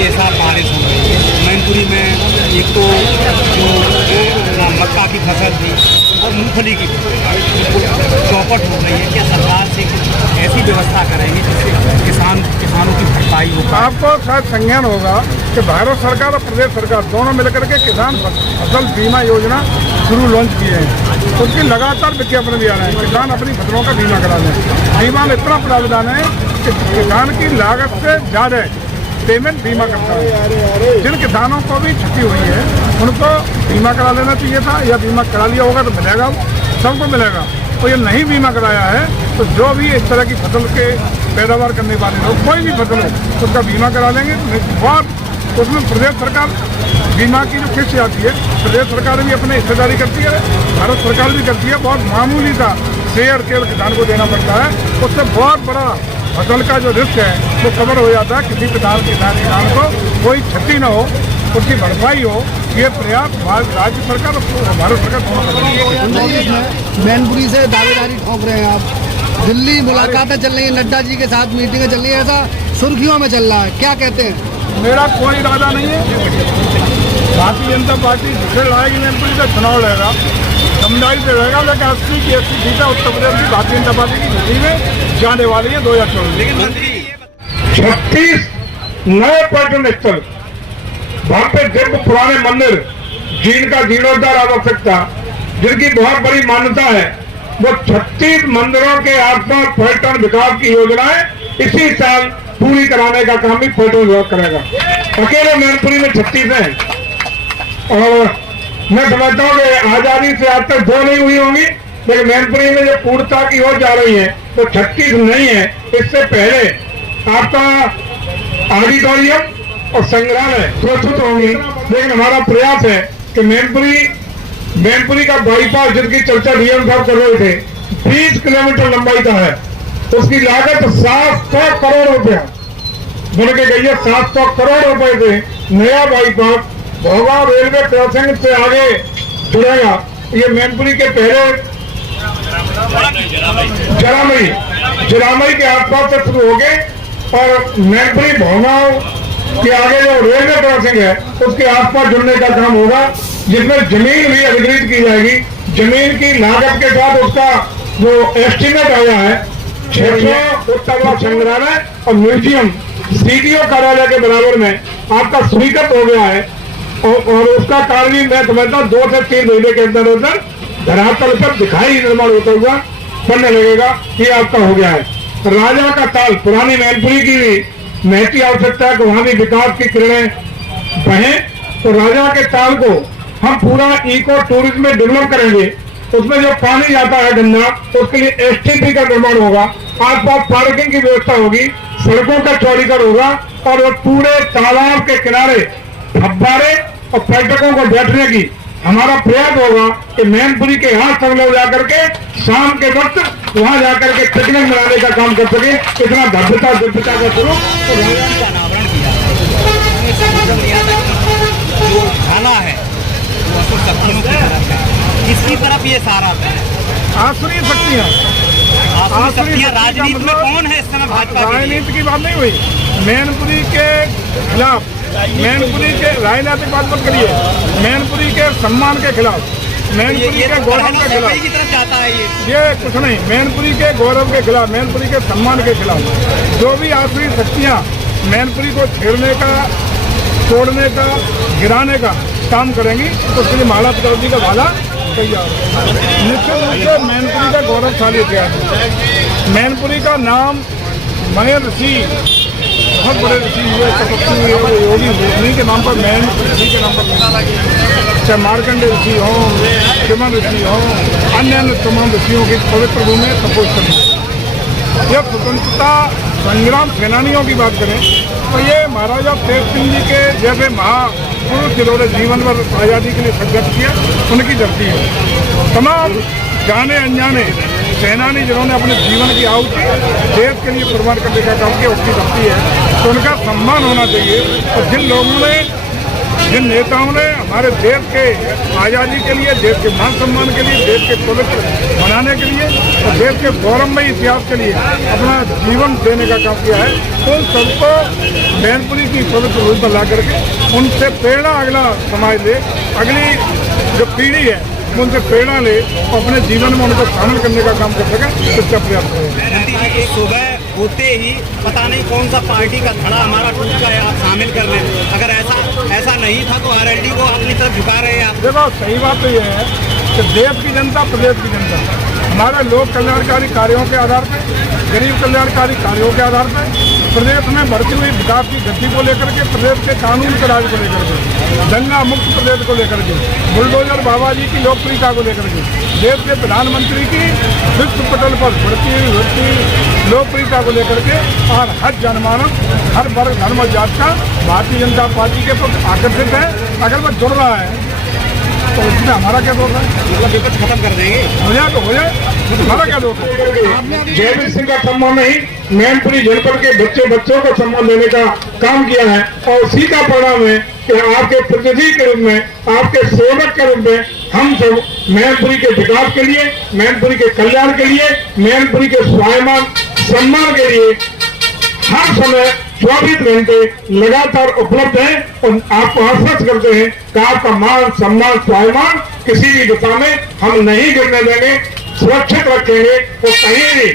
हमेशा बारिश हो रही है। मैनपुरी में एक तो जो मक्का की फसल थी और मूंगफली की चौपट हो रही है। क्या सरकार से कुछ ऐसी व्यवस्था करेंगे जिससे किसानों की भरपाई हो? आपको शायद संज्ञान होगा कि भारत सरकार और प्रदेश सरकार दोनों मिलकर के किसान फसल बीमा योजना शुरू लॉन्च किए हैं। उसकी लगातार विज्ञापन भी आ रहे हैं, किसान अपनी फसलों का बीमा करा लें। बीमा में इतना प्रावधान है कि किसान की लागत से ज़्यादा पेमेंट बीमा करता है। जिन किसानों को भी क्षति हुई है उनको बीमा करा लेना चाहिए था, या बीमा करा लिया होगा तो मिलेगा, सबको मिलेगा। और ये नहीं बीमा कराया है तो जो भी इस तरह की फसल के पैदावार करने वाले लोग कोई भी फसल हो उसका बीमा करा लेंगे। बहुत उसमें प्रदेश सरकार बीमा की जो किस्त आती है प्रदेश सरकार भी अपनी हिस्सेदारी करती है, भारत सरकार भी करती है। बहुत मामूली सा शेयर केवल किसान को देना पड़ता है, उससे बहुत बड़ा फसल का जो रिस्क है वो कवर हो जाता है। किसी प्रकार किसान को कोई क्षति न हो, उसकी भरपाई हो, ये प्रयास राज्य सरकार और भारत सरकार दोनों कर रही है। मैनपुरी से दावेदारी ठोक रहे हैं आप, दिल्ली मुलाकातें चल रही हैं, नड्डा जी के साथ मीटिंगें चल रही है, ऐसा सुर्खियों में चल रहा है, क्या कहते हैं? मेरा कोई इरादा नहीं है। भारतीय जनता पार्टी जिसे लड़ाएगी मैनपुरी से चुनाव लड़ेगा, समुदाय से लड़ेगा, लेकिन 80 की 80 सीटें उत्तर प्रदेश की भारतीय जनता पार्टी की दिल्ली में जाने वाली है 2024। लेकिन मंत्री 36 नए पर्यटन स्थल, भव्य दिव्य पुराने मंदिर जिनका जीर्णोद्धार आवश्यकता, जिनकी बहुत बड़ी मान्यता है, वो 36 मंदिरों के आसपास पर्यटन विकास की योजनाएं इसी साल पूरी कराने का काम भी पर्यटन विभाग करेगा। अकेले मैनपुरी में 36 हैं और मैं समझता हूँ कि आजादी से आज तक 2 नहीं हुई होंगी, लेकिन मैनपुरी में जो पूर्णता की ओर जा रही है तो 36 नहीं है। इससे पहले आपका ऑडिटोरियम और संग्रहालय प्रस्तुत होंगी, लेकिन हमारा प्रयास है कि मैनपुरी का बाईपास जिनकी चर्चा डीएम साहब कर रहे थे 20 किलोमीटर लंबाई का है, उसकी लागत 700 करोड़ रुपया बोल के गई है। 700 करोड़ रुपए से नया बाईपास भोगा रेलवे क्रॉसिंग से आगे जुड़ेगा। ये मैनपुरी के पहले जरामई के आसपास से शुरू हो गए और मैनपुरी भोगांव के आगे जो रेलवे क्रॉसिंग है उसके आसपास जुड़ने का काम होगा, जिसमें जमीन भी अधिग्रहित की जाएगी। जमीन की लागत के साथ उसका जो एस्टीमेट आया है 600 उत्तर संग्रहालय और म्यूजियम सीडीओ कार्यालय के बराबर में आपका स्वीकृत हो गया है और उसका कार्य भी मैं समझता हूँ 2 से 3 महीने के अंदर धरातल पर दिखाई निर्माण होता हुआ बनने लगेगा। ये आपका हो गया है। राजा का ताल पुरानी मैनपुरी की भी महती आवश्यकता है कि वहां भी विकास की किरणें बहें, तो राजा के ताल को हम पूरा इको टूरिज्म में डेवलप करेंगे। उसमें जो पानी जाता है गंदा उसके लिए एसटीपी का निर्माण होगा, आसपास पार्किंग की व्यवस्था होगी, सड़कों का चौड़ीकरण होगा और वो पूरे तालाब के किनारे फव्वारे और पर्यटकों को बैठने की हमारा प्रयास होगा कि मैनपुरी के यहाँ सब लोग जाकर के शाम के वक्त वहाँ जाकर के पिकनिक मनाने का काम कर सके। इतना भव्यता दिव्यता का शुरू अनावरण किया जो खाना है वो शक्तियों की तरफ है, किसकी तरफ ये सारा है? आसुरी शक्तियाँ राजनीति में कौन है इस समय भाजपा? राजनीति की बात नहीं हुई, मैनपुरी के खिलाफ, मैनपुरी के राजनीतिक बात मत करिए, मैनपुरी के सम्मान के खिलाफ, मैनपुरी के गौरव के खिलाफ की तरफ जाता है ये कुछ नहीं। मैनपुरी के गौरव के खिलाफ, मैनपुरी के सम्मान के खिलाफ जो भी आसुरी शक्तियाँ मैनपुरी को छेड़ने का, तोड़ने का, गिराने का काम करेंगी तो उसके लिए महाराज प्रताप जी का वादा तैयार है। निश्चित रूप से मैनपुरी का गौरवशाली इतिहास है। मैनपुरी का नाम मय ऋषि, बहुत बड़े ऋषि हुए, तपस्वी हुए, योगी हुए, उन्हीं के नाम पर मैन ऋषि के नाम पर चाहे मार्कंडे ऋषि हों, सुमन ऋषि हों, अन्य तमाम ऋषियों की पवित्र भूमि में तपोज करनी। यह स्वतंत्रता संग्राम सेनानियों की बात करें तो ये महाराजा तेज सिंह जी के जैसे महापुरुष जिन्होंने जीवन भर आज़ादी के लिए संघर्ष किया उनकी धरती है। तमाम जाने अनजाने सेनानी जिन्होंने अपने जीवन की आहुति देश के लिए कुर्बान करने का काम किया उसकी धरती है, तो उनका सम्मान होना चाहिए। और जिन लोगों ने, जिन नेताओं ने हमारे देश के आज़ादी के लिए, देश के मान सम्मान के लिए, देश के पवित्र बनाने के लिए और देश के गौरवमयी इतिहास के लिए अपना जीवन देने का काम किया है। उन सबको मैनपुरी की पवित्र रूप में ला करके उनसे प्रेरणा अगला समाज ले, अगली जो पीढ़ी है उनसे प्रेरणा ले और अपने जीवन में उनको शामिल करने का काम कर सके, इसका प्रयास करें। मंत्री जी, सुबह होते ही पता नहीं कौन सा पार्टी का धड़ा हमारा टूट गया, आप शामिल कर लें। अगर ऐसा नहीं था तो आरएलडी को अपनी तरफ झुका रहे हैं आप। देखो, सही बात तो ये है कि देश की जनता, प्रदेश की जनता हमारे लोक कल्याणकारी कार्यों के आधार पर, गरीब कल्याणकारी कार्यों के आधार पर, प्रदेश में बढ़ती हुई विकास की गति को लेकर के, प्रदेश के कानून के राज को लेकर के, दंगा मुक्त प्रदेश को लेकर के, बुलडोजर बाबा जी की लोकप्रियता को लेकर के, देश के प्रधानमंत्री की विश्व पटल पर बढ़ती हुई लोकप्रियता को लेकर के और हर जनमानस, हर वर्ग, धर्म और जात का भारतीय जनता पार्टी के प्रति आकर्षित है। अगर वो जुड़ रहा है तो इसमें हमारा क्या दोष है? मतलब विपक्ष खत्म कर देंगे, हो जाए तो हो जाए, हमारा क्या दोष है? जयवीर सिंह का सम्मान नहीं, मैनपुरी जनपद के बच्चों को सम्मान देने का काम किया है और उसी का परिणाम है कि आपके प्रतिनिधि के रूप में, आपके सेवक के रूप में हम सब मैनपुरी के विकास के लिए, मैनपुरी के कल्याण के लिए, मैनपुरी के स्वाभिमान सम्मान के लिए हर समय 24 घंटे लगातार उपलब्ध है और आपको आश्वस्त करते हैं कि आपका मान, सम्मान, स्वाभिमान किसी भी दिशा में हम नहीं गिरने देंगे, सुरक्षित रखेंगे। वो कहीं भी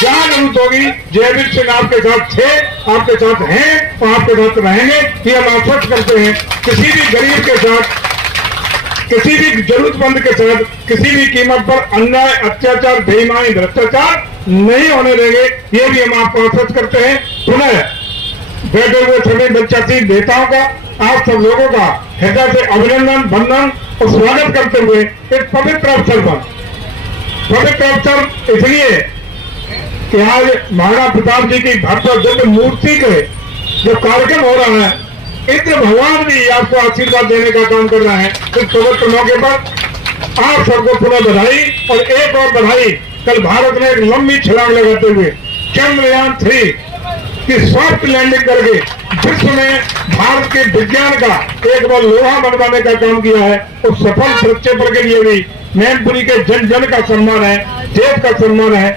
जहाँ जरूरत होगी जयवीर सिंह आपके साथ थे, आपके साथ हैं और आपके साथ रहेंगे, ये हम आश्वस्त करते हैं। किसी भी गरीब के साथ, किसी भी जरूरतमंद के साथ किसी भी कीमत पर अन्याय, अत्याचार, बेईमानी, भ्रष्टाचार नहीं होने देंगे, ये भी हम आपको आश्वस्त करते हैं। पुनः बैठे हुए सभी बच्चासी नेताओं का, आप सब लोगों का हृदय से अभिनंदन, वंदन और स्वागत करते हुए एक पवित्र अवसर पर, पवित्र अवसर इसलिए कि आज महाराणा प्रताप जी की भव्य दिव्य मूर्ति के जो कार्यक्रम हो रहा है, इंद्र भगवान भी आपको आशीर्वाद देने का काम कर रहे हैं। इस पवित्र मौके पर आप सबको पुनः बधाई और एक और बधाई। कल भारत ने एक लंबी छलांग लगाते हुए चंद्रयान 3 की सॉफ्ट लैंडिंग करके विश्व में भारत के विज्ञान का एक बार लोहा बनवाने का काम किया है। उस सफल प्रक्षेपण के लिए भी मैनपुरी के जन जन का सम्मान है, देश का सम्मान है।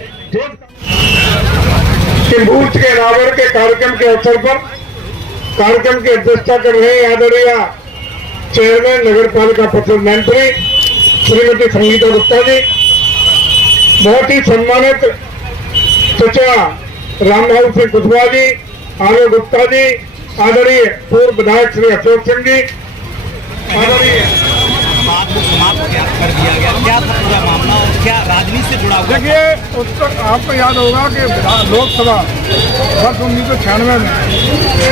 बूथ के अनावरण के कार्यक्रम के अवसर पर कार्यक्रम की अध्यक्षता कर रहे आदरणीय चेयरमैन नगर पालिका परिषद मैनपुरी श्रीमती संगीता गुप्ता जी, बहुत ही सम्मानित चचा रामभाऊ सिंह कुशवाहा जी, आर्य गुप्ता जी, आदरणीय पूर्व विधायक श्री अशोक सिंह जी, आदरणीय बात को समाप्त कर दिया गया। क्या था पूरा मामला और क्या राजनीति से जुड़ा हुआ? देखिए, उस तक आपको याद होगा कि लोकसभा वर्ष 1996 में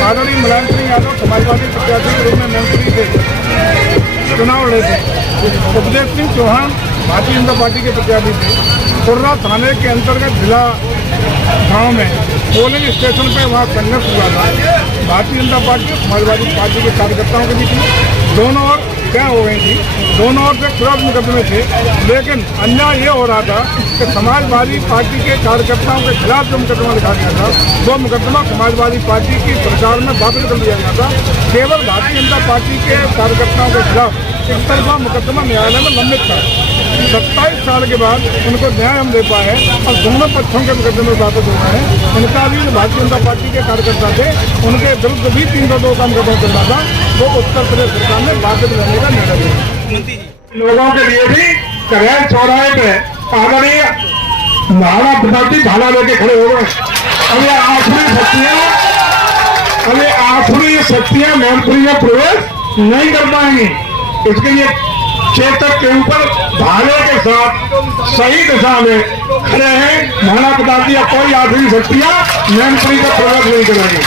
आदरणीय मुलायम सिंह यादव समाजवादी प्रत्याशी के रूप में मैनपुरी से चुनाव लड़े थे। उपदेश सिंह चौहान भारतीय जनता पार्टी के प्रत्याशी थे। खुर्रा थाने के अंतर्गत जिला गांव में पोलिंग स्टेशन पे वहाँ संघर्ष हुआ था भारतीय जनता पार्टी और समाजवादी पार्टी के कार्यकर्ताओं के बीच में। दोनों ओर तय हो गई थी, दोनों ओर से क्रॉस मुकदमे थे, लेकिन अन्याय ये हो रहा था कि समाजवादी पार्टी के कार्यकर्ताओं के खिलाफ जो मुकदमा लिखा गया था वो मुकदमा समाजवादी पार्टी की सरकार में बातिल कर दिया गया था। केवल भारतीय जनता पार्टी के कार्यकर्ताओं के खिलाफ एक तरफा मुकदमा न्यायालय में लंबित था। 27 साल के बाद उनको न्याय हम दे पाए और दोनों पक्षों के मुकदमे वापस हो गए हैं। उनका भी जो भारतीय जनता पार्टी के कार्यकर्ता थे उनके विरुद्ध भी 302 का मुकदमा चल रहा था, वो उत्तर प्रदेश सरकार ने बाधित रहने का निर्णय लिया। लोगों के लिए भी करेल चौराहे पे आदरणीय महाराणा प्रताप जी भाला लेके खड़े हो गए। अब ये आखिरी शक्तियां मैनपुरी में प्रवेश नहीं कर पाएंगी। इसके लिए चेतक के ऊपर भाले के साथ सही दिशा में खड़े हैं। महाराणा प्रताप जी कोई आखिरी शक्तियां मैनपुरी का प्रवेश नहीं करेंगी।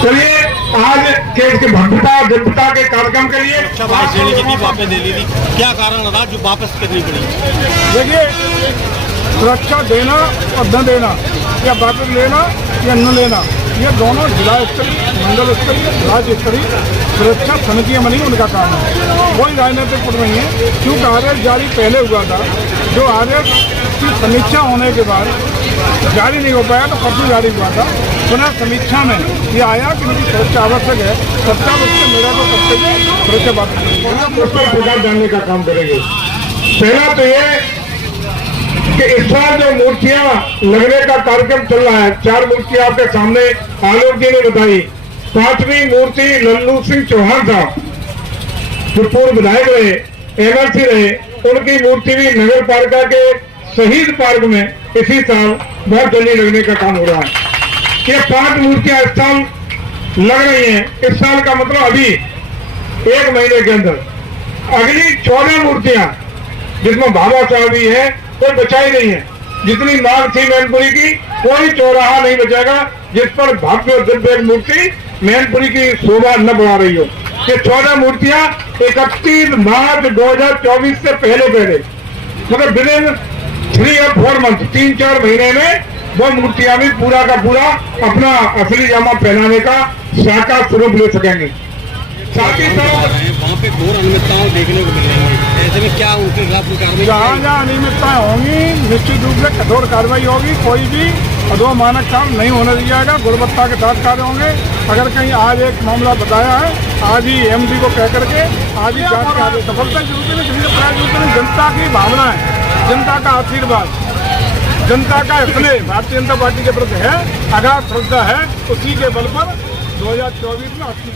चलिए, आज केस के भव्यता दिव्यता के कार्यक्रम के लिए वापस दे ली थी, क्या कारण रहा जो वापस करनी पड़ी? देखिए, सुरक्षा देना और न देना या वापस लेना या न लेना, ये दोनों जिला स्तरीय, मंडल स्तरीय, राज्य स्तरीय सुरक्षा समितियां बनी, उनका काम है। कोई राजनीतिक पद नहीं है। क्योंकि आदेश जारी पहले हुआ था, जो आदेश की समीक्षा होने के बाद जारी नहीं हो पाया तो परसों जारी हुआ था। पुनः समीक्षा में ये आया कि मेरी सुरक्षा आवश्यक है, सत्ता उससे मेरा तो कर्तव्य सुरक्षा बात प्रकार जानने का काम करेंगे। पहला तो ये कि इस साल जो मूर्तियां लगने का कार्यक्रम चल रहा है, 4 मूर्तियां आपके सामने आलोक जी ने बताई। 5वीं मूर्ति लल्लू सिंह चौहान साहब जो पूर्व विधायक रहे, एमएलसी रहे, उनकी मूर्ति भी नगर पालिका के शहीद पार्क में इसी साल बहुत जल्दी लगने का काम हो रहा है। ये 5 मूर्तियां इस साल लग रही हैं। इस साल का मतलब अभी 1 महीने के अंदर अगली 14 मूर्तियां जिसमें बाबा साहब भी है, कोई बचाई नहीं है। जितनी मांग थी मैनपुरी की, कोई चौराहा नहीं बचेगा जिस पर भव्य दिव्य मूर्ति मैनपुरी की शोभा न बढ़ा रही हो। ये 14 मूर्तियां 31 मार्च 2024 से पहले मतलब विदिन 3 और 4 मंथ 3-4 महीने में वो मूर्तियां भी पूरा का पूरा अपना असली जामा पहनाने का साकार स्वरूप ले सकेंगे। साथ ही साथ वहाँ पे घोर अनियमितताएं देखने को मिल रही है, ऐसे में क्या उनके खिलाफ कार्रवाई? जहाँ जहाँ अनियमितताएं होंगी निश्चित रूप से कठोर कार्रवाई होगी। कोई भी अधोमानक काम नहीं होने दिया जाएगा, गुणवत्ता के साथ कार्य होंगे। अगर कहीं आज एक मामला बताया है, आज ही एमडी को कह करके आज ही जांच का सफलता जरूरी नहीं, जनता की भावना है, जनता का आशीर्वाद, जनता का इसलिए भारतीय जनता पार्टी के प्रति है, अगाध श्रद्धा है, उसी के बल पर 2024 में 80